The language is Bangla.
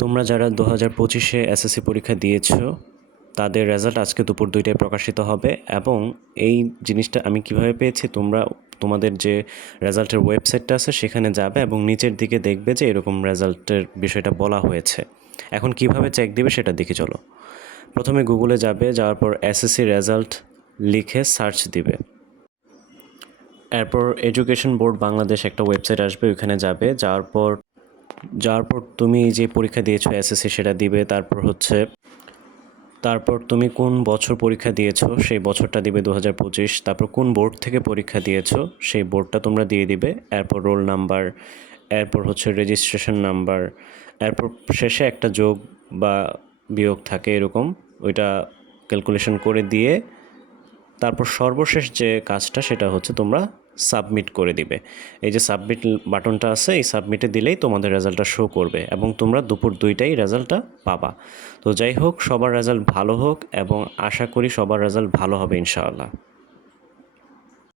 তোমরা যারা 2025-এ এসএসসি পরীক্ষা দিয়েছো তাদের রেজাল্ট আজকে দুপুর 2টায় প্রকাশিত হবে এবং এই জিনিসটা আমি কিভাবে পেয়েছি, তোমরা তোমাদের যে রেজাল্টের ওয়েবসাইটটা আছে সেখানে যাবে এবং নিচের দিকে দেখবে যে এরকম রেজাল্টের বিষয়টা বলা হয়েছে। এখন কিভাবে চেক দিবে সেটা দেখে চলো। প্রথমে গুগলে যাবে, যাওয়ার পর এসএসসি রেজাল্ট লিখে সার্চ দিবে। এরপর এডুকেশন বোর্ড বাংলাদেশ একটা ওয়েবসাইট আসবে, ওইখানে যাবে। যাওয়ার পর তুমি যে পরীক্ষা দিয়েছো এসএসসি সেটা দিবে। তারপর তুমি কোন বছর পরীক্ষা দিয়েছো সেই বছরটা দিবে 2025। তারপর কোন বোর্ড থেকে পরীক্ষা দিয়েছো সেই বোর্ডটা তোমরা দিয়ে দিবে। এরপর রোল নাম্বার, এরপর রেজিস্ট্রেশন নাম্বার, এরপর শেষে একটা যোগ বা বিয়োগ থাকে এরকম, ওইটা ক্যালকুলেশন করে দিয়ে তারপর সর্বশেষ যে কাজটা সেটা তোমরা সাবমিট করে দিবে। এই যে সাবমিট বাটনটা আছে, এই সাবমিটে দিলেই তোমাদের রেজাল্টটা শো করবে এবং তোমরা দুপুর 2টায় রেজাল্টটা পাবা। তো যাই হোক, সবার রেজাল্ট ভালো হোক এবং আশা করি সবার রেজাল্ট ভালো হবে ইনশাআল্লাহ।